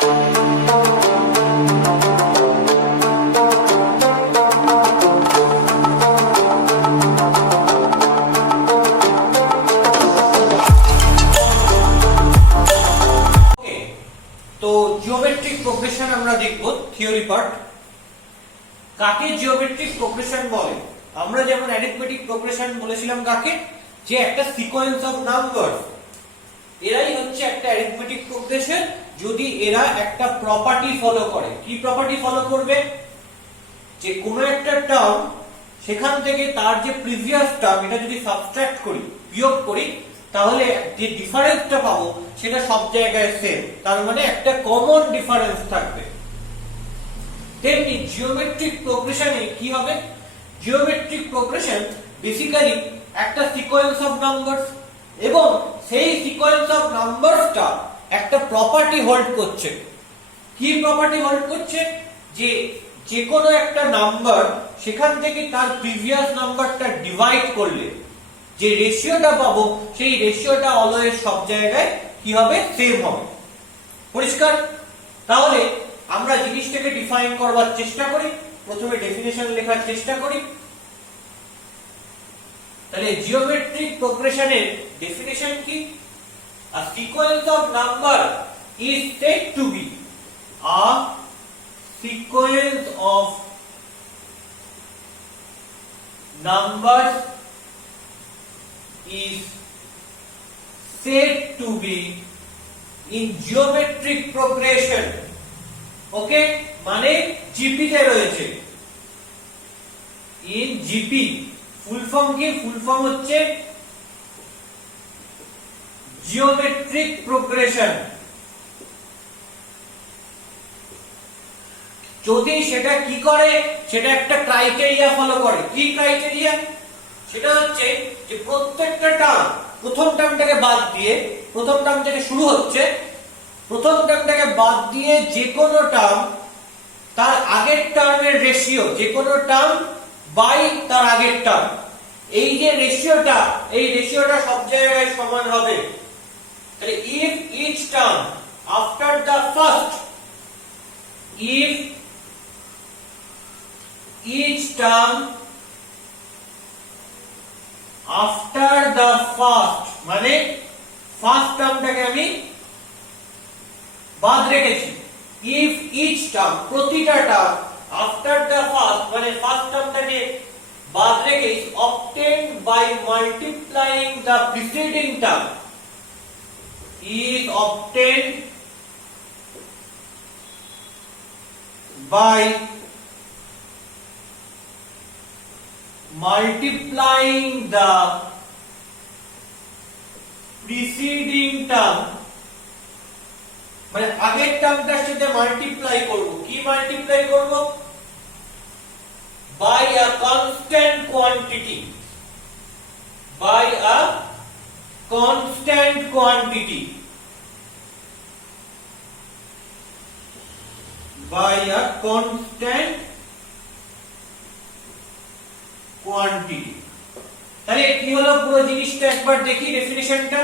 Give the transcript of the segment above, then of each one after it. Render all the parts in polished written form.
Geometric progression আমরা দেখব theory part. কাকে জিওমেট্রিক প্রোগ্রেশন বলে? আমরা যেমন অ্যারিথমেটিক প্রোগ্রেশন বলেছিলাম কাকে, যে একটা সিকোয়েন্স অফ নাম্বার, এরাই হচ্ছে একটা অ্যারিথমেটিক প্রোগ্রেশন যদি এরা একটা প্রপার্টি ফলো করে। কি প্রপার্টি ফলো করবে? যে কোনো একটা টার্ম সেখান থেকে তার যে প্রিভিয়াস টার্ম এটা যদি সাবট্রাক্ট করি, বিয়োগ করি, তাহলে যে ডিফারেন্সটা পাবো সেটা সব জায়গায় সেম, তার মানে একটা কমন ডিফারেন্স থাকবে। তেমনি জিওমেট্রিক প্রোগ্রেশনে কি হবে? জিওমেট্রিক প্রোগ্রেশন বেসিক্যালি একটা সিকোয়েন্স অফ নাম্বারস, এবং সেই সিকোয়েন্স অফ নাম্বারসটা একটা প্রপার্টি হোল্ড করছে। কি প্রপার্টি হোল্ড করছে? যে যে কোনো একটা নাম্বার সেখান থেকে তার প্রিভিয়াস নাম্বারটা ডিভাইড করলে যে রেশিওটা পাবো সেই রেশিওটা অলওয়েজ সব জায়গায় কি হবে? সেম হবে। পরিষ্কার? তাহলে আমরা জিনিসটাকে ডিফাইন করবার চেষ্টা করি। প্রথমে ডেফিনেশন লেখার চেষ্টা করি। তাহলে জিওমেট্রিক প্রোগ্রেশনের ডেফিনেশন কি? A sequence of number is said to be a sequence of numbers is said to be in geometric progression. ওকে, মানে জিপি তে রয়েছে। ইন জিপি ফুল ফর্ম কি? ফুল ফর্ম হচ্ছে জিওমেট্রিক প্রোগ্রেশন। যদি সেটা কি করে? সেটা একটা ক্রাইটেরিয়া ফলো করে। কি ক্রাইটেরিয়া? সেটা হচ্ছে যে প্রত্যেকটা টার্ম, প্রথম টার্মটাকে বাদ দিয়ে, প্রথম টার্ম থেকে শুরু হচ্ছে, প্রথম টার্মটাকে বাদ দিয়ে যে কোনো টার্ম তার আগের টার্মের রেশিও, যে কোনো টার্ম বাই তার আগের টার্ম, এই যে রেশিওটা, এই রেশিওটা সব জায়গায় সমান হবে। তাহলে if each term after the first, if each term after the first, মানে ফার্স্ট টার্মটাকে আমি বাদ রেখেছি। if each term, প্রতিটা টার্ম after the first, মানে ফার্স্ট টার্মটাকে বাদ রেখে is obtained by multiplying the preceding term, is obtained by multiplying the preceding term, মানে আগের টার্মটার সাথে মাল্টিপ্লাই করব। কি মাল্টিপ্লাই করব? by a constant quantity, by a constant quantity, by a constant quantity। তাহলে কি হলো পুরো জিনিসটা একবার দেখি ডেফিনিশনটা।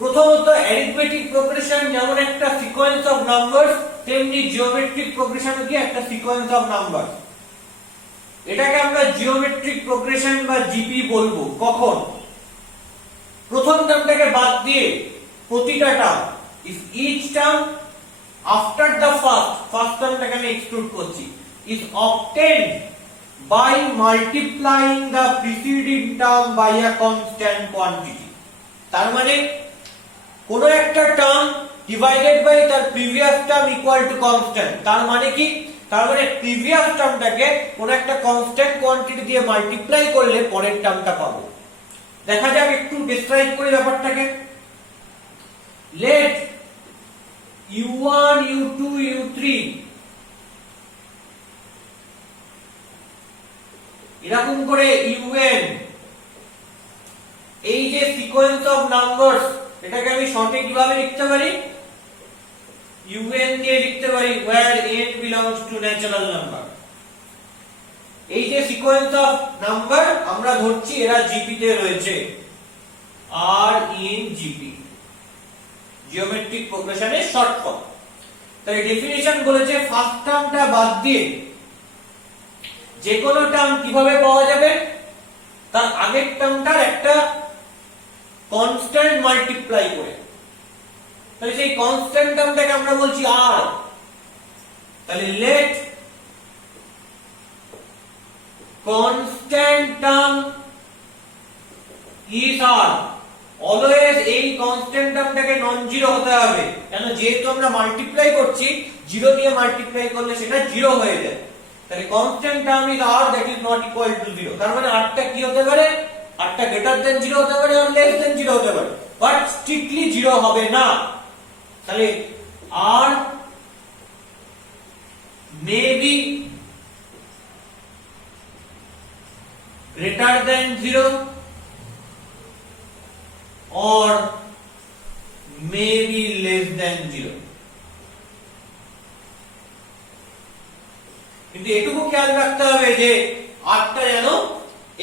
প্রথমত অ্যারিথমেটিক প্রোগ্রেশন যেমন একটা সিকোয়েন্স অফ নাম্বারস, তেমনি জিওমেট্রিক প্রোগ্রেশনও কি একটা সিকোয়েন্স অফ নাম্বার। এটাকে আমরা জিওমেট্রিক প্রোগ্রেশন বা জিপি বলবো কখন? প্রথম টার্মটাকে বাদ দিয়ে প্রতিটা term, if each term after the first টার্মটাকে আমি এক্সক্লুড করছি, is obtained by multiplying the preceding term by a constant quantity। তার মানে কোন একটা টার্ম ডিভাইডেড বাই তার previous term equal to constant. তার মানে কি? তার মানে প্রিভিয়াস টার্মটাকে কোন একটা কনস্ট্যান্ট কোয়ান্টিটি দিয়ে মাল্টিপ্লাই করলে পরের টার্মটা পাবো। দেখা যাক, একটু ডেসক্রাইব করি ব্যাপারটাকে। লেট u1 u2 u3 এরকম করে un, এই যে সিকোয়েন্স অফ নাম্বারস, এটাকে আমি শর্টে কিভাবে লিখতে পারি? un দিয়ে লিখতে পারি where n belongs to natural number। এই যে সিকোয়েন্স অফ নাম্বার আমরা ধরছি এরা জিপি তে রয়েছে, আর ইন জিপি। জিওমেট্রিক প্রোগ্রেশনের শর্ট ফর্ম। তাই ডেফিনিশন বলেছে ফার্স্ট টার্মটা বাদ দিয়ে যে কোনো টার্ম কিভাবে পাওয়া যাবে, তার আগের টার্মটার একটা কনস্ট্যান্ট মাল্টিপ্লাই করে। তাহলে সেই কনস্ট্যান্ট টার্মটাকে আমরা বলছি আর। তাহলে let constant term is r. Always এই কনস্ট্যান্ট টার্মটাকে নন জিরো হতে হবে, কেন যেহেতু আমরা মাল্টিপ্লাই করছি, জিরো দিয়ে মাল্টিপ্লাই করলে সেটা জিরো হয়ে যায়। তাহলে constant term is r that is not equal to zero. তার মানে আরটা কি হতে পারে, আরটা গ্রেটার দেন জিরো হতে পারে আর লেস দেন জিরো হতে পারে, বাট স্ট্রিক্টলি জিরো হবে না। তাহলে আর may be greater than 0 or maybe less than 0। কিন্তু এটুকু খেয়াল রাখতে হবে যে আরটা যেন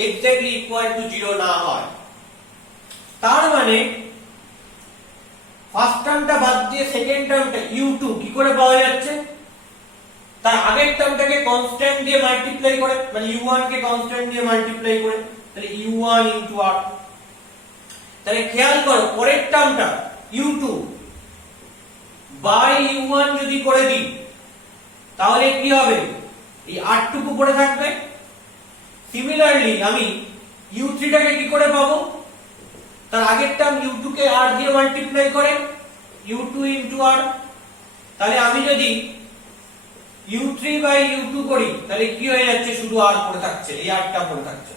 এক্স্যাক্টলি ইকুয়াল টু 0 না হয়। তার মানে ফার্স্ট টার্মটা বাদ দিয়ে সেকেন্ড টার্মটা u2 কি করে পাওয়া যাচ্ছে, তার আগের টার্মটাকে কনস্ট্যান্ট দিয়ে মাল্টিপ্লাই করে, মানে u1 কে কনস্ট্যান্ট দিয়ে মাল্টিপ্লাই করে, তাহলে u1 ইনটু r। তাহলে খেয়াল করো পরের টার্মটা u2 বাই u1 যদি করে দিই তাহলে কি হবে, এই r টুকু পড়ে থাকবে। সিমিলারলি আমি u3 টাকে কি করে পাবো, তার আগের টার্ম u2 কে r দিয়ে মাল্টিপ্লাই করে u2 ইনটু r। তাহলে আমি যদি u3 বাই u2 করি তাহলে কি হয়ে যাচ্ছে, শুধু r পড়ে থাকছে, এই rটা পড়ে থাকছে।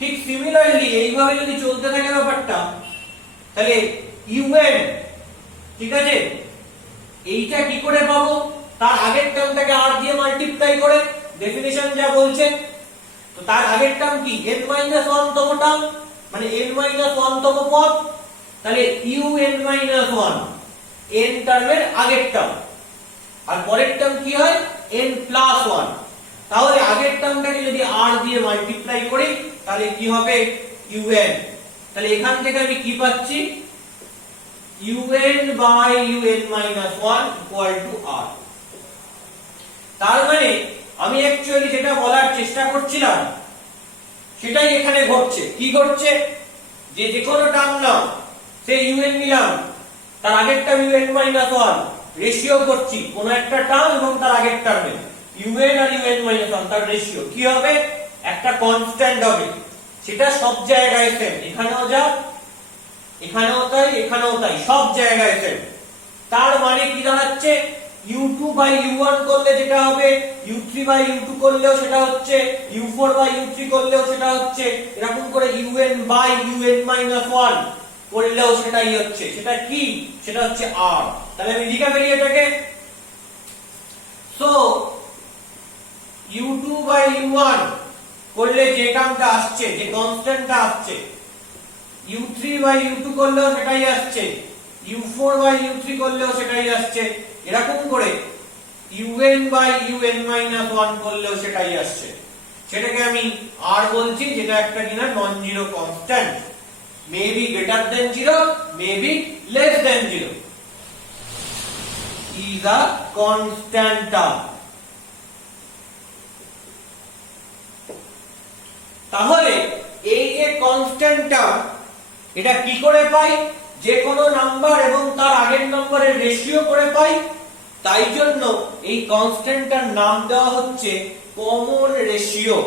ঠিক সিমিলারলি এইভাবে যদি চলতে থাকে ব্যাপারটা, তাহলে un, ঠিক আছে, এইটা কি করে পাবো, তার আগের টার্মটাকে r দিয়ে মাল্টিপ্লাই করে, ডেফিনিশন যা বলছে। তো তার আগের টার্ম কি n - 1 তম টার্ম, মানে n - 1 তম পদ। তাহলে un - 1 n টার্মের আগের টার্ম, আর পরের টার্ম কি হয় n প্লাস 1। তাহলে আগের টার্মটাকে যদি r দিয়ে মাল্টিপ্লাই করি তাহলে কি হবে un। তাহলে এখান থেকে আমি কি পাচ্ছি, un by un - 1 equal to r। তার মানে আমি অ্যাকচুয়ালি যেটা বলার চেষ্টা করছিলাম সেটাই এখানে ঘটছে। কি ঘটছে, যে যে কোনো টার্ম নাও, সে un নিলাম, তার আগের টার্ম un - 1 রেশিও করছি কোন একটা টার্ম এবং তার আগের টার্মে un আর un - 1 তার রেশিও কি হবে, একটা কনস্ট্যান্ট হবে। সেটা সব জায়গায় সেম, এখানেও যা, এখানেও তাই, এখানেও তাই, সব জায়গায় সেম। তার মানে কি দাঁড়াচ্ছে, u2 বাই u1 করলে যেটা হবে, u3 বাই u2 করলেও সেটা হচ্ছে, u4 বাই u3 করলেও সেটা হচ্ছে, এরকম করে un বাই un - 1 করলেও সেটাই হচ্ছে। সেটা কি, সেটা হচ্ছে r। তাহলে আমি লিখে ফেলি এটাকে। সো u2 বাই u1 করলে যে টার্মটা আসছে, যে কনস্ট্যান্টটা আসছে, u3 বাই u2 করলেও সেটাই আসছে, u4 বাই u3 করলেও সেটাই আসছে, এরকম করে un বাই un - 1 করলেও সেটাই আসছে। সেটাকে আমি r বলছি, যেটা একটা কিনা non zero constant, maybe greater than 0, maybe less than 0, is a constant term। তাহলে এই যে কনস্ট্যান্ট টার্ম, এটা কি করে পাই, যে কোনো নাম্বার এবং তার আগের নম্বরের রেশিও করে পাই। তাই জন্য এই কনস্ট্যান্টটার নাম দেওয়া হচ্ছে কমন রেশিও।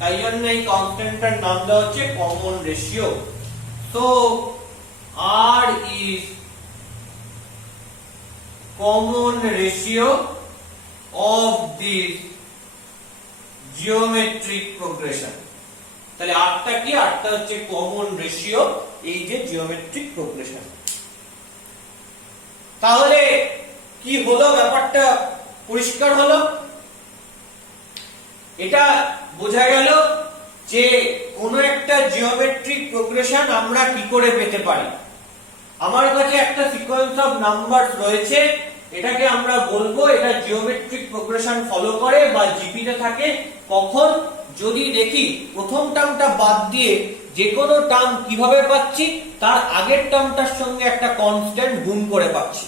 তাই জন্য এই কনস্ট্যান্টটার নাম দেওয়া হচ্ছে common ratio. So r is common ratio of this geometric progression। তাহলে আরটা কি, আরটা হচ্ছে কমন রেশিও এই যে জিওমেট্রিক প্রোগ্রেশন। তাহলে কি হলো, ব্যাপারটা পরিষ্কার হলো। এটা বোঝা গেল যে কোন একটা জিওমেট্রিক প্রোগ্রেশন আমরা কি করে পেতে পারি। আমার কাছে একটা সিকোয়েন্স অফ নাম্বারস রয়েছে, এটাকে আমরা বলবো এটা জিওমেট্রিক প্রোগ্রেশন ফলো করে বা জিপি তে থাকে। কখন, যদি দেখি প্রথম টার্মটা বাদ দিয়ে যে কোনো টার্ম কিভাবে পাচ্ছি, তার আগের টার্মটার সঙ্গে একটা কনস্ট্যান্ট গুণ করে পাচ্ছি,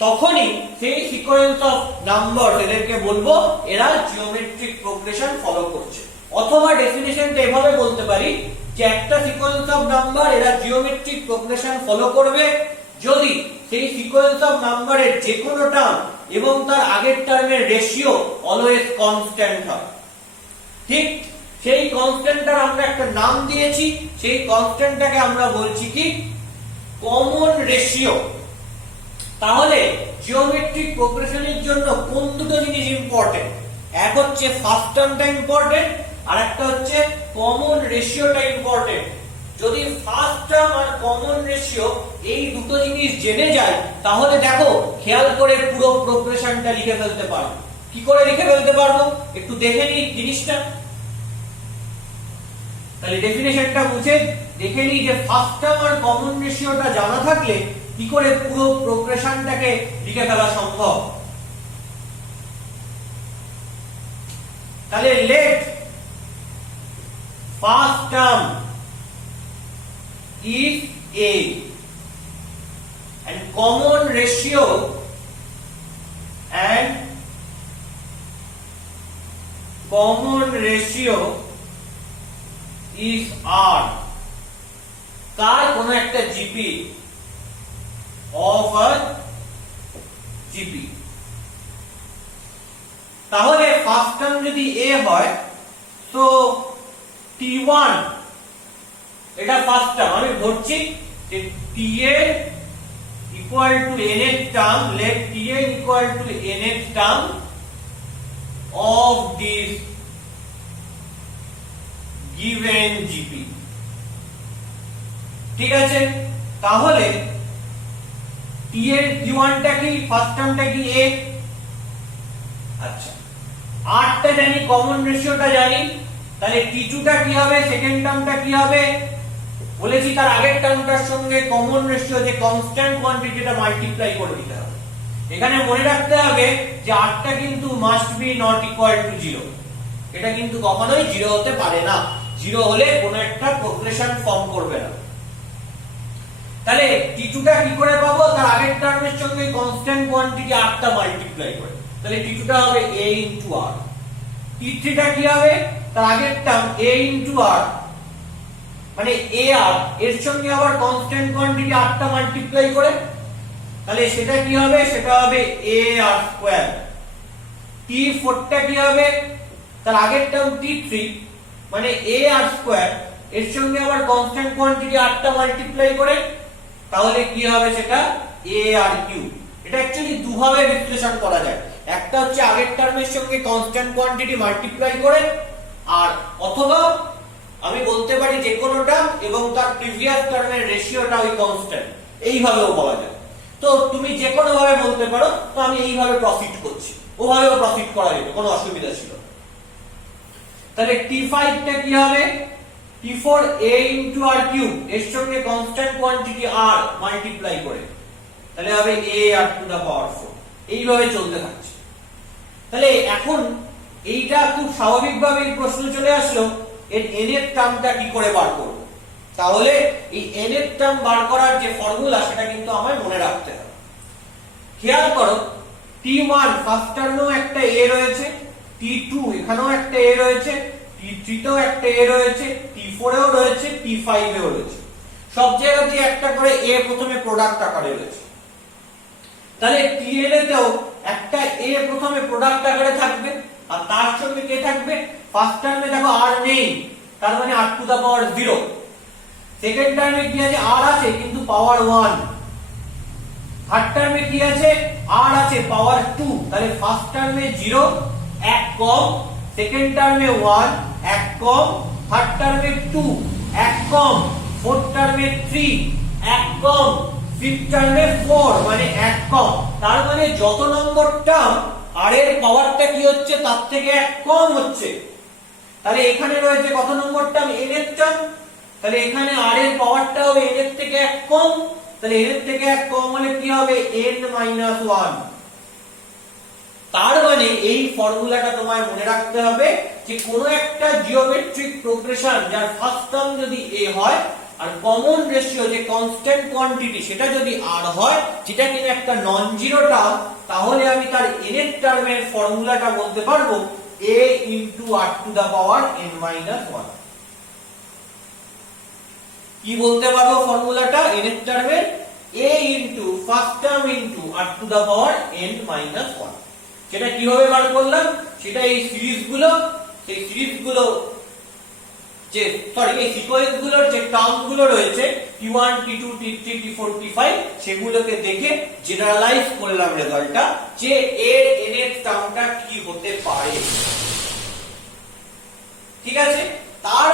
তখনই সেই সিকোয়েন্স অফ নাম্বার এদেরকে বলবো এরা জিওমেট্রিক প্রোগ্রেশন ফলো করছে। অথবা ডেফিনিশনটা এভাবে বলতে পারি যে একটা সিকোয়েন্স অফ নাম্বার এরা জিওমেট্রিক প্রোগ্রেশন ফলো করবে যদি সেই সিকোয়েন্স অফ নাম্বারের যে কোনো টার্ম এবং তার আগের টার্মের রেশিও অলওয়েজ কনস্ট্যান্ট হয়। ঠিক সেই কনস্ট্যান্টটার আমরা একটা নাম দিয়েছি, সেই কনস্ট্যান্টটাকে আমরা বলছি কি কমন রেশিও। তাহলে জিওমেট্রিক প্রোগ্রেশনের জন্য কোন দুটো জিনিস ইম্পর্টেন্ট? এক হচ্ছে ফার্স্ট টার্মটা ইম্পর্টেন্ট, আর একটা হচ্ছে কমন রেশিওটা ইম্পর্টেন্ট। যদি ফার্স্ট টার্ম আর কমন রেশিও এই দুটো জিনিস জেনে যায়, তাহলে দেখো খেয়াল করে পুরো প্রোগ্রেশনটা লিখে ফেলতে পারবো। কি করে লিখে ফেলতে পারবো একটু দেখে নিই জিনিসটা। তাহলে ডেফিনেশনটা বুঝে দেখে নিই যে ফার্স্ট টার্ম আর কমন রেশিওটা জানা থাকলে কি করে পুরো প্রোগ্রেশনটাকে লিখে ফেলা সম্ভব। তাহলে let first term is A and common ratio is R, তার কোন একটা GP of a GP। তাহলে ফার্স্ট টার্ম যদি A হয়, তো T1 এটা ফার্স্ট টার্ম, আমি ধরছি যে Tn equal to nth term, let Tn equal to nth term of this given GP। ঠিক আছে, তাহলে T1 টা কি, ফার্স্ট টার্মটা কি A। আচ্ছা, R টা জানি, কমন রেশিওটা জানি, তাহলে T2 টা কি হবে, সেকেন্ড টার্মটা কি হবে বলেছি, তার আগের টার্মটার সঙ্গে কমন রেশিও যে কনস্ট্যান্ট কোয়ান্টিটিটা মাল্টিপ্লাই করে দিতে হবে। এখানে মনে রাখতে হবে যে R টা কিন্তু must be not equal two 0, এটা কিন্তু কখনোই 0 হতে পারে না, 0 হলে কোনো একটা প্রোগ্রেশন ফর্ম করবে না। তাহলে T2 টা কি করে পাবো, তার আগের টার্মের সঙ্গে কনস্ট্যান্ট কোয়ান্টিটি R টা মাল্টিপ্লাই করে, তাহলে T2 টা হবে A into R। T3 টা কি হবে, তার আগের টার্ম A into R মানে AR, এর সঙ্গে আবার কনস্ট্যান্ট কোয়ান্টিটি R টা মাল্টিপ্লাই করে, তাহলে সেটা কি হবে, সেটা হবে AR স্কয়ার। T4 টা কি হবে, তার আগের টার্ম T3 মানে AR স্কয়ার, এর সঙ্গে আবার কনস্ট্যান্ট কোয়ান্টিটি R টা মাল্টিপ্লাই করে, তাহলে কি হবে সেটা AR কিউব। এটা অ্যাকচুয়ালি দুভাবে বিশ্লেষণ করা যায়, একটা হচ্ছে আগের টার্মের সঙ্গে কনস্ট্যান্ট কোয়ান্টিটি মাল্টিপ্লাই করে, আর অথবা আমি বলতে পারি যে কোনো টার্ম এবং তার প্রিভিয়াস টার্মের রেশিওটা ওই কনস্ট্যান্ট, এইভাবেও বলা যায়। তো তুমি যে কোনো ভাবে বলতে পারো, তো আমি এইভাবে প্রসিড করছি, ওভাবেও প্রসিড করা যেত, কোনো অসুবিধা ছিল না। তাহলে T5 টা কি হবে, T4 A into R cube, এর সঙ্গে কনস্ট্যান্ট কোয়ান্টিটি R মাল্টিপ্লাই করে, তাহলে হবে A R to the power 4, এইভাবে চলতে থাকছে। তাহলে এখন এইটা খুব স্বাভাবিকভাবে প্রশ্ন চলে আসলো, এর nth টার্মটা কি করে বার করব। তাহলে এই nth টার্ম বার করার যে ফর্মুলা সেটা কিন্তু আমায় মনে রাখতে হবে। খেয়াল করো, T1 ফার্স্ট টার্মেও একটা A রয়েছে, T2 এখানেও একটা A রয়েছে, T3 তেও একটা A রয়েছে, T4 এও রয়েছে, T5 এও রয়েছে, সব জায়গাতেই একটা করে A প্রথমে প্রোডাক্ট আকারে রয়েছে। তাহলে Tn তেও একটা A প্রথমে প্রোডাক্ট আকারে থাকবে, আর তার সঙ্গে কে থাকবে, ফার্স্ট টার্মে দেখো R নেই, তার মানে R to the power 0। Second টার্মে কি আছে, R আছে কিন্তু পাওয়ার 1। থার্ড টার্মে কি আছে, R আছে পাওয়ার 2, তাহলে ফার্স্ট টার্মে 0 এক কম, সেকেন্ড টার্মে 1 এক কম, থার্ড টার্মে 2 এক কম, ফোর্থ টার্মে 3 এক কম, ফিফথ টার্মে 4 মানে এক কম। তার মানে যত নম্বর টার্ম R এর পাওয়ারটা কি হচ্ছে, তার থেকে এক কম হচ্ছে। তাহলে এখানে রয়েছে কত নম্বর টার্ম, nth টার্ম, তাহলে এখানে R এর পাওয়ারটা হবে n এর থেকে এক কম, তাহলে n এর থেকে এক কম হলে কি হবে n-1। তার মানে এই ফর্মুলাটা তোমায় মনে রাখতে হবে যে কোনো একটা জিওমেট্রিক প্রোগ্রেশন যার ফার্স্ট টার্ম যদি a হয় আর কমন রেশিও যে কনস্ট্যান্ট কোয়ান্টিটি সেটা যদি r হয়, যেটা কিনা একটা নন জিরো টার্ম, তাহলে আমি তার nth টার্মের ফর্মুলাটা বলতে পারবো a into r to the power n minus 1। কি বলতে পারবো ফর্মুলাটা nth টার্মের? a into first term into r to the power n minus 1। সেটা কিভাবে বার করলাম? সেটা এই সিরিজগুলো যে এই সিকোয়েন্সগুলোর যে টার্মগুলো রয়েছে t1 t2 t3 t4 t5 সেগুলোকে দেখে জেনারালাইজ করলাম রেজাল্টটা যে এর nth টার্মটা কি হতে পারে। ঠিক আছে, তার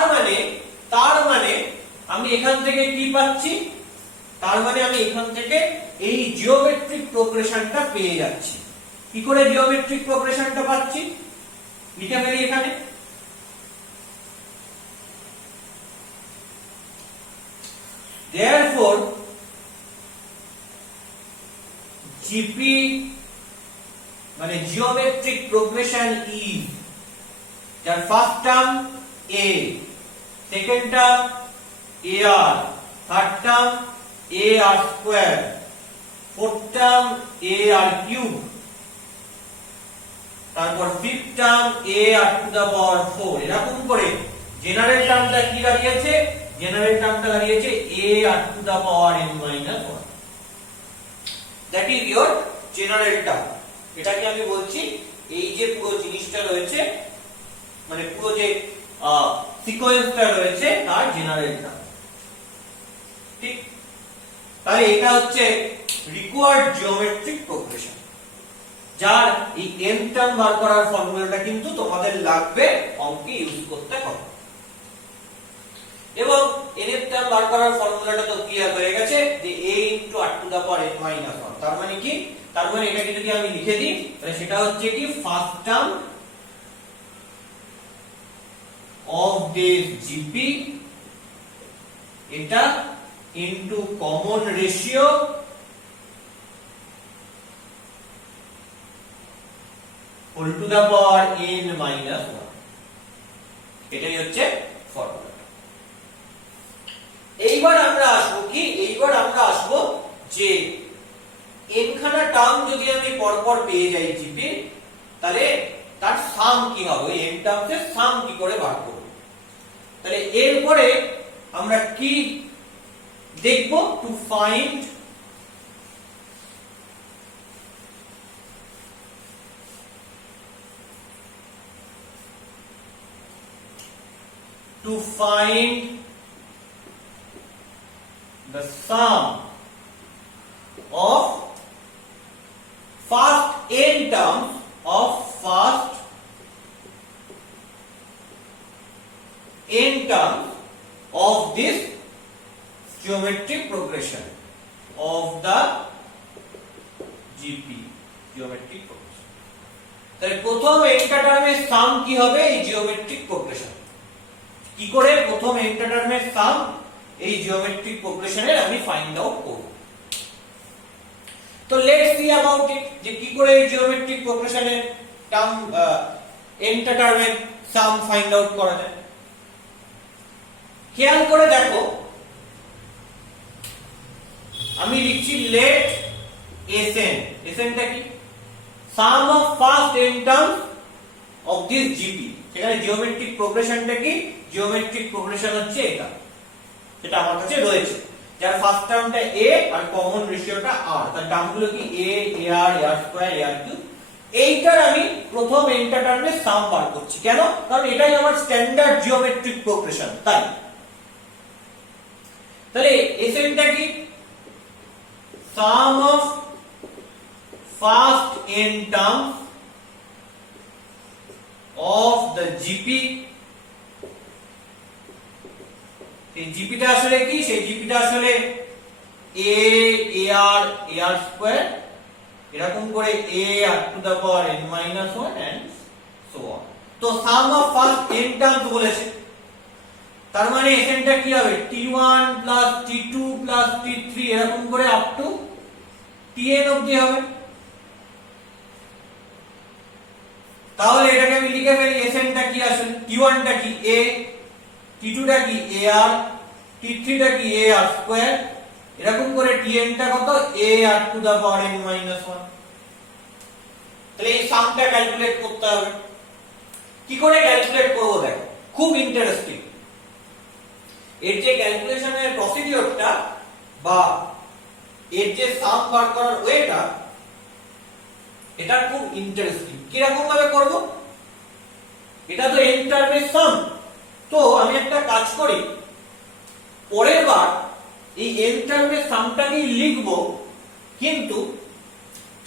মানে আমি এখান থেকে কি পাচ্ছি? তার মানে আমি এখান থেকে এই জিওমেট্রিক প্রোগ্রেশনটা পেয়ে যাচ্ছি। কি করে জিওমেট্রিক প্রোগ্রেশনটা পাচ্ছি? লিখে ফেলি এখানে। Therefore, GP মানে geometric progression is যার first term a, second term ar, third term ar square, fourth term ar cube, তারপর fifth term ar to the power 4। এরকম করে জেনারেল টার্মটা কি দাঁড়িয়েছে? জেনারেল টার্মটা দাঁড়িয়েছে ar to the power n minus 1। That is your general term. এটাকে আমি বলছি এই যে পুরো জিনিসটা রয়েছে, মানে পুরো যে সিকোয়েন্সটা রয়েছে তার জেনারেল টার্ম। ঠিক, তাহলে এটা হচ্ছে রিকোয়ার্ড জিওমেট্রিক প্রোগ্রেশন, যার এই n টার্ম বার করার ফর্মুলাটা কিন্তু তোমাদের লাগবে, অঙ্কে ইউজ করতে হবে। এবং nth টার্ম বার করার ফর্মুলাটা তো ক্লিয়ার হয়ে গেছে যে a into r to the power n minus 1। তার মানে কি? তার মানে এটাকে যদি আমি লিখে দিই তাহলে সেটা হচ্ছে কি first term of this GP এটা into common ratio whole to the power n minus 1। এটাই হচ্ছে ফর্মুলা। এইবার আমরা আসবো যে n খানা টার্ম যদি আমি পরপর পেয়ে যাই জিপি, তাহলে তার সাম কি হবে? ওই n টার্মসের সাম কি করে বার করব? তাহলে এরপরে আমরা কি দেখব? To find the sum of first n terms of this geometric progression of the GP geometric progression। তাহলে প্রথম n টা টার্মের সাম কি হবে? এই জিওমেট্রিক প্রোগ্রেশন। কি করে প্রথম n টা টার্মের সাম এই জিওমেট্রিক প্রোগ্রেশনের আমি ফাইন্ড আউট করব? তো লেটস সি অ্যাবাউট ইট, যে কি করে এই জিওমেট্রিক প্রোগ্রেশনের টার্ম n টা টার্মের সাম ফাইন্ড আউট করা যায়। খেয়াল করে দেখো, আমি লিখছি লেট Sn টা কি? Sum of first n terms of this GP. সেখানে জিওমেট্রিক প্রোগ্রেশনটা কি? জিওমেট্রিক প্রোগ্রেশন হচ্ছে এটা, সেটা আমার কাছে রয়েছে, যার ফার্স্ট টার্মটা a আর কমন রেশিওটা r। তার টার্মগুলো কি a ar ar square ar cube. এইটার আমি প্রথম n টা টার্মের সাম বার করছি। কেন? কারণ এটাই আমার স্ট্যান্ডার্ড জিওমেট্রিক প্রোগ্রেশন। তাহলে Sn টা কি? Sum of first n terms of the GP. এই জিপিটা আসলে কি? সেই জিপিটা আসলে a ar ar স্কয়ার, এরকম করে a r to the power n minus 1 and so on। তো সাম অফ ফার্স্ট n টার্মস বলেছে, তার মানে Sn টা কি হবে? t1 plus t2 plus t3 এরকম করে আপ টু tn অবধি হবে। তাহলে এটাকে আমি লিখে ফেলি Sn টা কি আসলে T1 টা কি a, T2 টা কি ar, T3 টা কি ar স্কয়ার, এরকম করে Tn টা কত ar to the power n minus 1। তাহলে এই সামটা ক্যালকুলেট করতে হবে। কি করে ক্যালকুলেট করব দেখো, খুব ইন্টারেস্টিং। এর যে ক্যালকুলেশনের প্রসিডিওরটা বা এর যে সাম বার করার ওয়েটা, এটা খুব ইন্টারেস্টিং। কি রকম ভাবে করব? এটা তো n টার্মের সাম, তো আমি একটা কাজ করি, পরের বার এই n টার্মের সামটাকেই লিখব, কিন্তু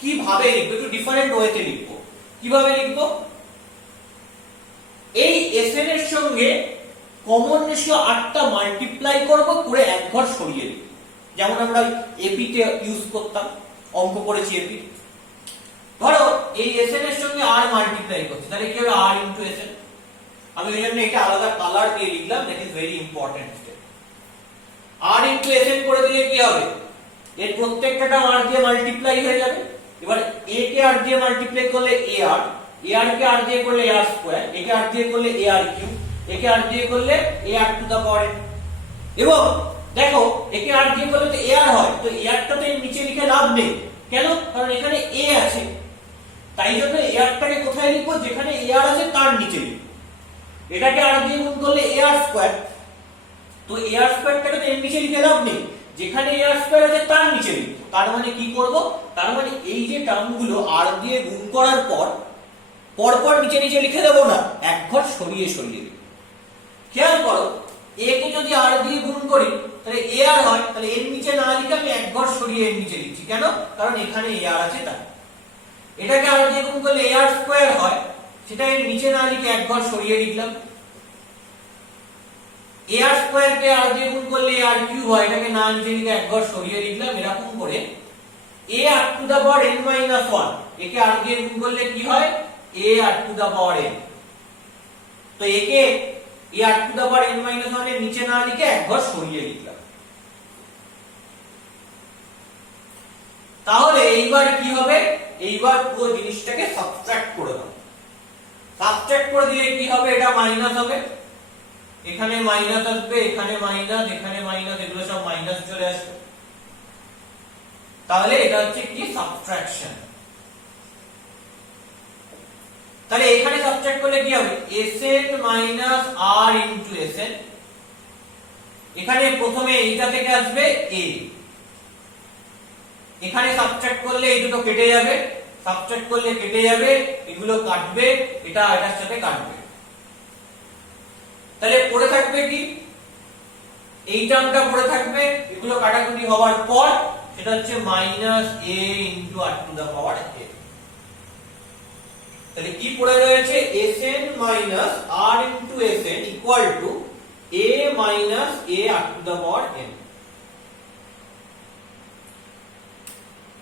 কিভাবে লিখব একটু ডিফারেন্ট ওয়েতে লিখব। কিভাবে লিখব? এই Sn এর সঙ্গে কমন রেশিও 8টা মাল্টিপ্লাই করব, করে এক ঘর সরিয়ে দিই, যেমন আমরা এপি তে ইউজ করতাম, অঙ্ক করেছি এপি। ধরো এই Sn এর সঙ্গে r মাল্টিপ্লাই করছি, তাহলে কি হবে r ইনটু Sn। আমি এই জন্য এটা আলাদা কালার দিয়ে লিখলাম, that is very important step. r into Sn করে দিলে কি হবে, এর প্রত্যেকটা টার্ম r দিয়ে মাল্টিপ্লাই হয়ে যাবে। এবার a কে r দিয়ে মাল্টিপ্লাই করলে ar, ar কে r দিয়ে করলে ar স্কয়ার, a কে r দিয়ে করলে ar কিউব, a কে r দিয়ে করলে ar to the power n। এবং দেখো a কে r দিয়ে করলে তো ar হয়, তো ar টা তো এর নিচে লিখে লাভ নেই। কেন? কারণ এখানে a আছে, তাই জন্য ar টাকে কোথায় লিখবো? যেখানে ar আছে তার নিচে লিখবো। এটাকে r দিয়ে গুণ করলে ar স্কয়ার, তো ar স্কয়ারটাকে তো এর নিচে লিখে লাভ নেই, যেখানে ar স্কয়ার আছে তার নিচে লিখবো। তার মানে কি করব? তার মানে এই যে টার্মগুলো r দিয়ে গুণ করার পর পরপর নিচে নিচে লিখে দেব না, এক ঘর সরিয়ে সরিয়ে দেব। খেয়াল করো, a কে যদি r দিয়ে গুণ করি তাহলে ar হয়, তাহলে এর নিচে না লিখে আমি এক ঘর সরিয়ে এর নিচে লিখছি। কেন? কারণ এখানে ar আছে তাই। এটাকে r দিয়ে গুণ করলে ar স্কয়ার হয়, সেটা এর নিচে না লিখে এক ঘর সরিয়ে লিখলাম। ar স্কয়ার কে r দিয়ে গুণ করলে ar কিউব হয়, এটাকে না নিচে লিখে এক ঘর সরিয়ে লিখলাম। এরকম করে a r to the power n minus 1, একে r দিয়ে গুণ করলে কি হয় a r to the power n। তো একে a r to the power n minus 1 এর নিচে না লিখে এক ঘর সরিয়ে লিখলাম। তাহলে এইবার কি হবে? এইবার পুরো জিনিসটাকে সাবট্রাক্ট করে দাও। সাবট্রাক্ট করে দিলে কি হবে? এটা মাইনাস হবে, এখানে মাইনাস আসবে, এখানে মাইনাস, এখানে মাইনাস, এগুলো সব মাইনাস চলে আসবে। তাহলে এটা হচ্ছে কি? সাবট্রাকশন। তাহলে এখানে সাবট্রাক্ট করলে কি হবে? Sn minus r into Sn। এখানে প্রথমে এইটা থেকে আসবে a, এখানে সাবট্রাক্ট করলে এই দুটো কেটে যাবে, সাবট্রাক্ট করলে কেটে যাবে, এগুলো কাটবে, এটা এটার সাথে কাটবে। তাহলে পড়ে থাকবে কি? এই টার্মটা পড়ে থাকবে, এগুলো কাটাকুটি হওয়ার পর সেটা হচ্ছে minus a into r to the power n। তাহলে কি পড়ে রয়েছে? Sn minus r into Sn equal to a minus a r to the power n।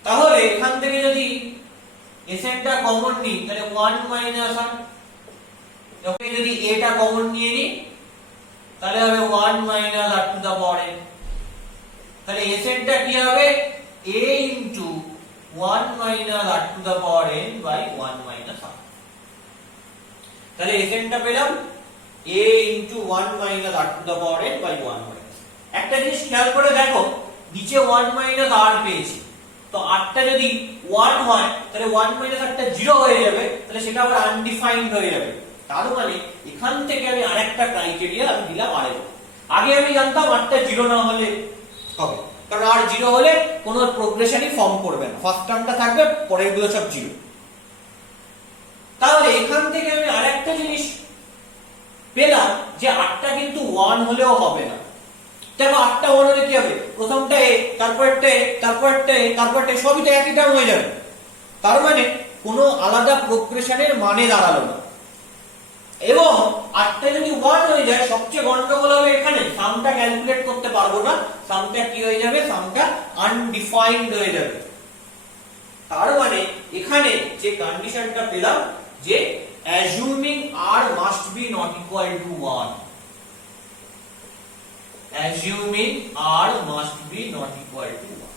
তাহলে এখান থেকে যদি Sn টা কমন নিই তাহলে 1 মাইনাস r, ওকে যদি a টা কমন নিয়ে নিই তাহলে হবে 1 minus r to the power n। তাহলে Sn টা কি হবে? a into 1 minus r to the power n by 1 minus r। তাহলে Sn টা পেলাম a into 1 minus r to the power n by 1 minus. একটা জিনিস খেয়াল করে দেখো, নিচে 1 মাইনাস r পেয়েছি, তো r টা যদি 1 হয় তাহলে 1 মাইনাস r টা 0 হয়ে যাবে, তাহলে সেটা আবার আনডিফাইন্ড হয়ে যাবে। তার মানে এখান থেকে আমি আরেকটা ক্রাইটেরিয়া আমি দিলাম r এর। আগে আমি জানতাম r টা 0 না হলে হবে, কারণ r 0 হলে কোনো প্রোগ্রেশনই ফর্ম করবে না, ফার্স্ট টার্মটা থাকবে, পরেরগুলো সব 0। তাহলে এখান থেকে আমি আরেকটা জিনিস পেলাম যে r টা কিন্তু 1 হলেও হবে না। দেখো r টা 1 হলে কি হবে? প্রথমটা a, তারপরটা a, তারপরটা a, তারপরটা a, সবই তো একই টার্ম হয়ে যাবে। তার মানে কোনো আলাদা প্রোগ্রেশনের মানে দাঁড়ালো না। এবং r টা যদি 1 হয়ে যায়, সবচেয়ে গন্ডগোল হবে এখানে সামটা ক্যালকুলেট করতে পারবো না, সামটা কি হয়ে যাবে? সামটা আনডিফাইন্ড হয়ে যাবে। তার মানে এখানে যে কন্ডিশনটা পেলাম যে assuming r must be not equal to 1, assuming r must be not equal to 1,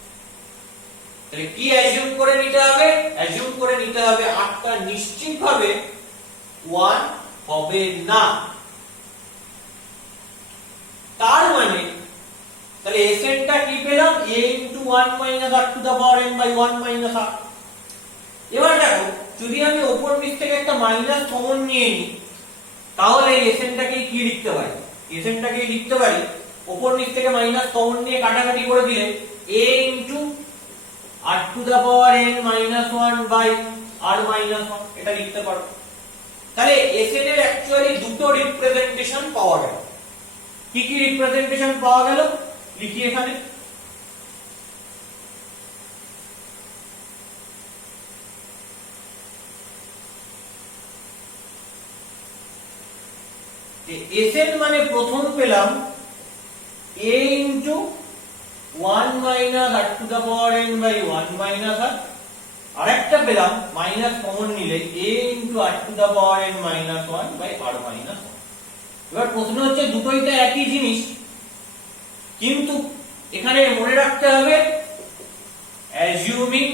তাহলে কি অ্যাজিউম করে নিতে হবে? অ্যাজিউম করে নিতে হবে r টা নিশ্চিতভাবে 1 হবে না। তার মানে তাহলে Sn টা কি পেলাম, a into 1 minus r to the power n by 1 minus r। এবার দেখো যদি আমি উপর নিচ থেকে একটা মাইনাস কমন নিয়ে নিই তাহলে Sn টাকে কি লিখতে পারি, Sn টাকে লিখতে পারি উপর নিচ থেকে মাইনাস কমন নিয়ে কাটাকাটি করে দিলে a into r to the power n minus 1 by r minus 1 এটা লিখতে পারো। তাহলে Sn এর অ্যাকচুয়ালি দুটো রিপ্রেজেন্টেশন পাওয়া গেল। কি কি রিপ্রেজেন্টেশন পাওয়া গেল লিখি এখানে। Sn মানে প্রথম পেলাম a into 1 minus r to the power n by 1 minus r, আরেকটা পেলাম মাইনাস কমন নিলে a into r to the power n minus 1 by r minus 1। এবার প্রশ্ন হচ্ছে দুটোই তো একই জিনিস, কিন্তু এখানে মনে রাখতে হবে assuming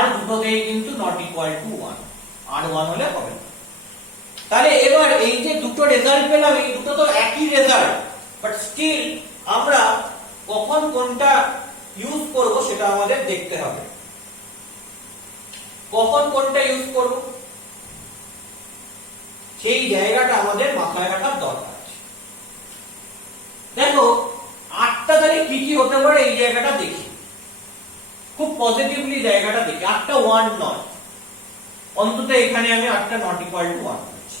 r দুটোতেই কিন্তু not equal to 1, r 1 হলে হবে না। তাহলে এবার এই যে দুটো রেজাল্ট পেলাম এই দুটো তো একই রেজাল্ট, বাট স্টিল আমরা কখন কোনটা ইউজ করব সেটা আমাদের দেখতে হবে। কখন কোনটা ইউজ করব সেই জায়গাটা আমাদের মাথায় রাখার দরকার আছে। দেখো 8টা তাহলে কি কি হতে পারে এই জায়গাটা দেখি, খুব পজিটিভলি জায়গাটা দেখি। 8টা 1 নয়, অন্তত এখানে আমি 8টা নট ইকুয়াল টু 1 করছি।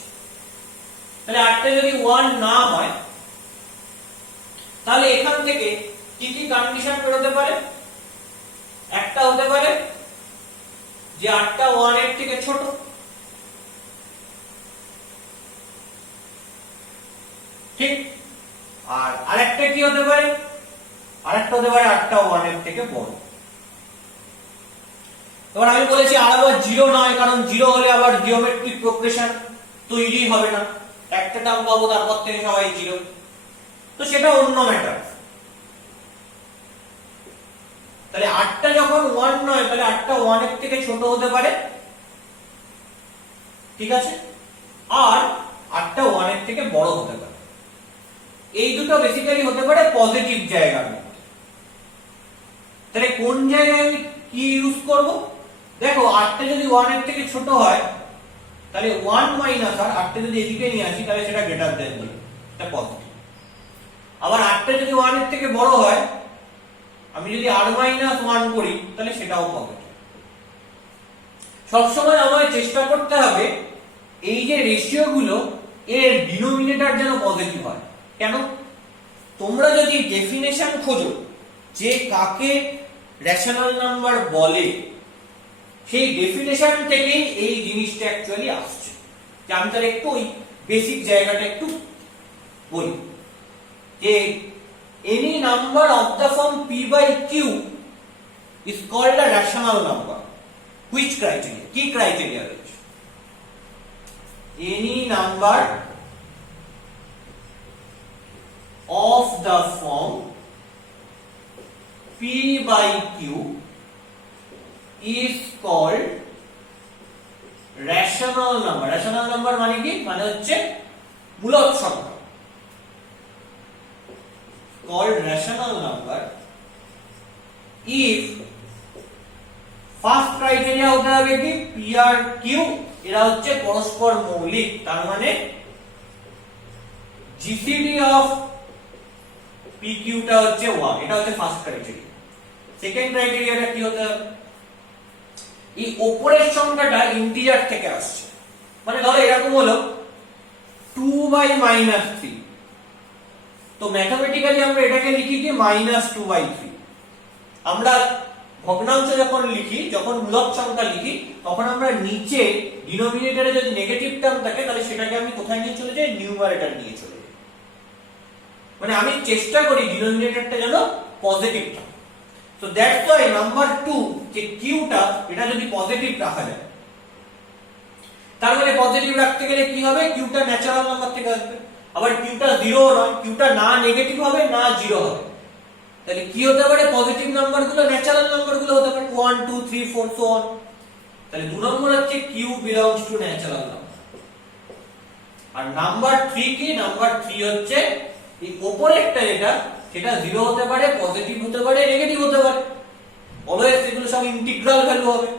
তাহলে 8টা যদি 1 না হয় তাহলে এখান থেকে কি কি কন্ডিশন বেরোতে পারে। একটা হতে পারে যে 8টা 1 এর থেকে ছোট, ঠিক। আর আরেকটা কি হতে পারে, আরেকটা হতে পারে 8টা 1 এর থেকে বড়। এবার আমি বলেছি আর আবার 0 নয়, কারণ 0 হলে আবার জিওমেট্রিক প্রোগ্রেশন তৈরি হবে না, একটা টার্ম পাবো তারপর থেকে সবাই 0, তো সেটা অন্য ম্যাটার। তাহলে 8টা যখন 1 নয় তাহলে 8টা 1 এর থেকে ছোট হতে পারে, ঠিক আছে, আর 8টা 1 এর থেকে বড় হতে পারে। এই দুটো বেসিক্যালি হতে পারে পজিটিভ জায়গার মধ্যে। তাহলে কোন জায়গায় আমি কি ইউজ করব, দেখো 8টা যদি 1 এর থেকে ছোট হয় তাহলে 1 মাইনাস আর 8টা যদি এদিকে নিয়ে আসি তাহলে সেটা গ্রেটার দেন 0, এটা পজিটিভ। আবার 8টা যদি 1 এর থেকে বড় হয়, আমি যদি r মাইনাস 1 করি তাহলে সেটাও পজিটিভ। সবসময় আমায় চেষ্টা করতে হবে এই যে রেশিও গুলো এর ডিনোমিনেটর যেন পজিটিভ হয়। কেন, তোমরা যদি ডেফিনেশন খোঁজো যে কাকে রেশনাল নাম্বার বলে, সেই ডেফিনেশন থেকেই এই জিনিসটা অ্যাকচুয়ালি আসছে। যে আমি তার একটু ওই বেসিক জায়গাটা একটু বলি যে any number of the form p by q is called a rational number. Which criteria? কি criteria রয়েছে? Any number of the form p by q is called rational number. Rational number মানে কি, মানে হচ্ছে মূলদ সংখ্যা, called rational number if first criteria হতে হবে কি p আর q এরা হচ্ছে পরস্পর মৌলিক, তার মানে GCD of pq টা হচ্ছে 1, এটা হচ্ছে ফার্স্ট ক্রাইটেরিয়া। সেকেন্ড ক্রাইটেরিয়াটা কি হতে হবে, এই উপরের সংখ্যাটা ইন্টিজার থেকে আসছে, মানে ধরো এরকম হলো 2 by -3, তো ম্যাথমেটিক্যালি আমরা এটাকে লিখি কি -2/3। আমরা ভগ্নাংশ যখন লিখি, যখন মূলদ সংখ্যা লিখি, তখন আমরা নিচে ডিনোমিনেটরে যদি নেগেটিভ টার্ম থাকে তাহলে সেটাকে আমি কোথায় নিয়ে চলে যাই, নিউমারেটর নিয়ে চলে যাই। মানে আমি চেষ্টা করি ডিনোমিনেটরটা যেন পজিটিভ থাকে। সো দ্যাটস ওয়াই নাম্বার 2 যে কিউটা, এটা যদি পজিটিভ রাখা যায়, তার মানে পজিটিভ রাখতে গেলে কি হবে, কিউটা ন্যাচারাল নাম্বার থেকে আসবে। আবার কিউটা 0 নয়, কিউটা না নেগেটিভ হবে না 0 হবে, তাহলে কি হতে পারে, পজিটিভ নাম্বারগুলো ন্যাচারাল নাম্বারগুলো হতে পারে 1 2 3 4 সো অন। তাহলে 2 নম্বর হচ্ছে q belongs to natural number. আর নাম্বার 3 কি? নাম্বার 3 হচ্ছে এই উপরেরটা যেটা, সেটা 0 হতে পারে, পজিটিভ হতে পারে, নেগেটিভ হতে পারে, অলওয়েজ এগুলো সব ইন্টিগ্রাল ভ্যালু হবে।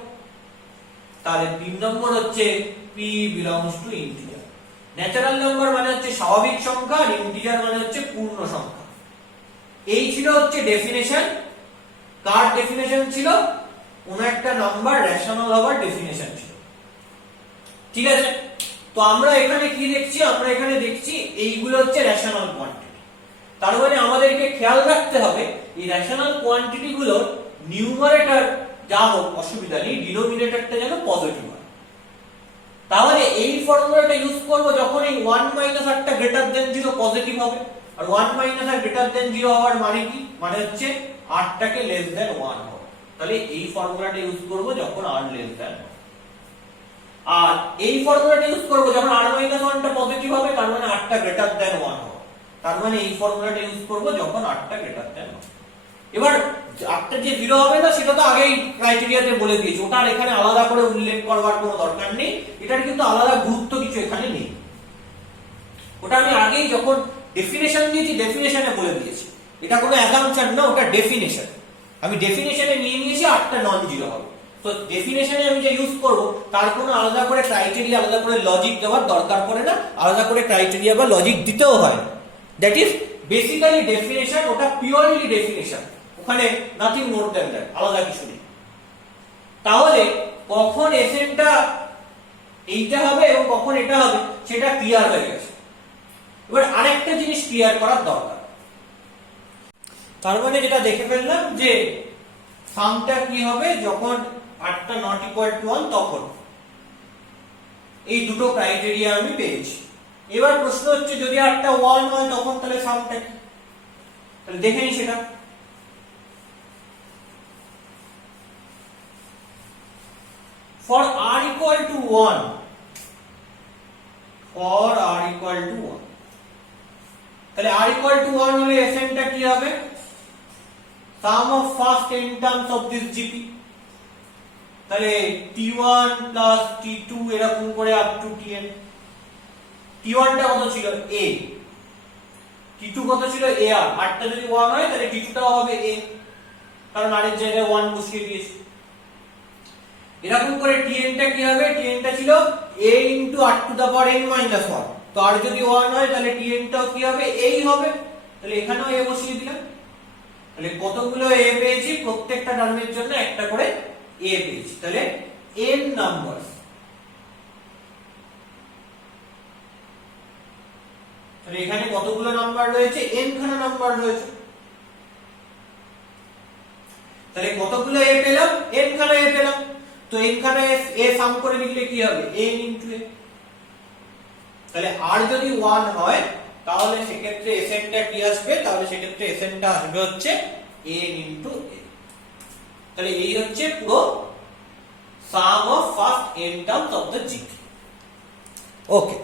তাহলে 3 নম্বর হচ্ছে p belongs to integer। Natural number মানে হচ্ছে স্বাভাবিক সংখ্যা, আর ইন্টিজার মানে হচ্ছে পূর্ণ সংখ্যা। এই ছিল হচ্ছে ডেফিনেশন। কার ডেফিনেশন ছিল? কোন একটা নাম্বার রেশনাল হওয়ার ডেফিনেশন ছিল। ঠিক আছে, তো আমরা এখানে কি দেখছি? আমরা এখানে দেখছি এইগুলো হচ্ছে রেশনাল কোয়ান্টিটি। তার মানে আমাদেরকে খেয়াল রাখতে হবে এই রেশনাল কোয়ান্টিটি গুলোর নিউমারেটর যা হোক অসুবিধা নেই, ডিনোমিনেটরটা যেন পজিটিভ হয়। তাহলে এই ফর্মুলাটা ইউজ করব যখন এই 1 মাইনাস আরটা গ্রেটার দেন 0 পজিটিভ হবে। আর 1 মাইনাস আর গ্রেটার দেন 0 হওয়ার মানে কি? মানে হচ্ছে আরটাকে লেস দেন 1 হবে। তাহলে এই ফর্মুলাটা ইউজ করব যখন r লেস দেন 1। আর এই ফর্মুলাটা ইউজ করব যখন r মাইনাস 1টা পজিটিভ হবে, তার মানে আরটা গ্রেটার দেন 1 হবে। তার মানে এই ফর্মুলাটা ইউজ করব যখন আরটা গ্রেটার দেন 1। এবার আরটা যে 0 হবে না সেটা তো আগেই ক্রাইটেরিয়াতে বলে দিয়েছি, ওটা আর এখানে আলাদা করে উল্লেখ করবার কোনো দরকার নেই। এটার কিন্তু আলাদা গুরুত্ব কিছু এখানে নেই, ওটা আমি আগেই যখন ডেফিনেশন দিয়েছি ডেফিনেশনে বলে দিয়েছি। এটা কোনো অ্যাসাম্পশন না, ওটা ডেফিনেশন। আমি ডেফিনেশনে নিয়ে নিয়েছি আরটা নন জিরো হবে। তো ডেফিনেশনে আমি যে ইউজ করব তার কোনো আলাদা করে ক্রাইটেরিয়া, আলাদা করে লজিক দেওয়ার দরকার পড়ে না, আলাদা করে ক্রাইটেরিয়া বা লজিক দিতেও হয় না। দ্যাট ইজ বেসিক্যালি ডেফিনেশন, ওটা পিওরলি ডেফিনেশন, ওখানে নাথিং মোর দ্যান দ্যাট, আলাদা কিছু নেই। তাহলে কখন এসএনটা এইটা হবে এবং কখন এটা হবে সেটা ক্লিয়ার হয়ে গেছে। এবার আরেকটা জিনিস ক্লিয়ার করার দরকার। তার মানে যেটা দেখে ফেললাম যে সামটা কি হবে যখন আরটা নট ইকুয়াল টু 1, তখন এই দুটো ক্রাইটেরিয়া আমি পেয়েছি। এবার প্রশ্ন হচ্ছে যদি আরটা 1 হয় তখন তাহলে সামটা কি? তাহলে দেখে নি সেটা। For r equal to 1, for r equal to 1, তাহলে r equal to 1 হলে Sn টা কি হবে? Sum of first n terms of this GP। তাহলে t1 plus t2 এরকম করে up to tn। t1 টা কত ছিল? a, t2 কত ছিল? ar। r টা যদি 1 হয় তাহলে t2 টাও হবে a, কারণ r এর জায়গায় 1 বসিয়ে দিয়েছি। এরকম করে tn টা কি হবে? tn টা ছিল a into r to the power n minus 1। তো r যদি 1 হয় তাহলে tn টাও কি হবে? এই হবে। তাহলে এখানেও a বসিয়ে দিলাম। তাহলে কতগুলো a পেয়েছি? প্রত্যেকটা টার্মের জন্য একটা করে a পেয়েছি। তাহলে n নাম্বারস। তাহলে এখানে কতগুলো নাম্বার রয়েছে? n খানা নাম্বার রয়েছে। তাহলে কতগুলো a পেলাম? n খানা a পেলাম। তো n খানা a সাম করে লিখলে কি হবে? n into a। তাহলে r যদি 1 হয় তাহলে সেক্ষেত্রে Sn টা কি আসবে? তাহলে সেক্ষেত্রে Sn টা আসবে হচ্ছে n into a। তাহলে এই হচ্ছে পুরো sum of first n terms of the GP। Okay.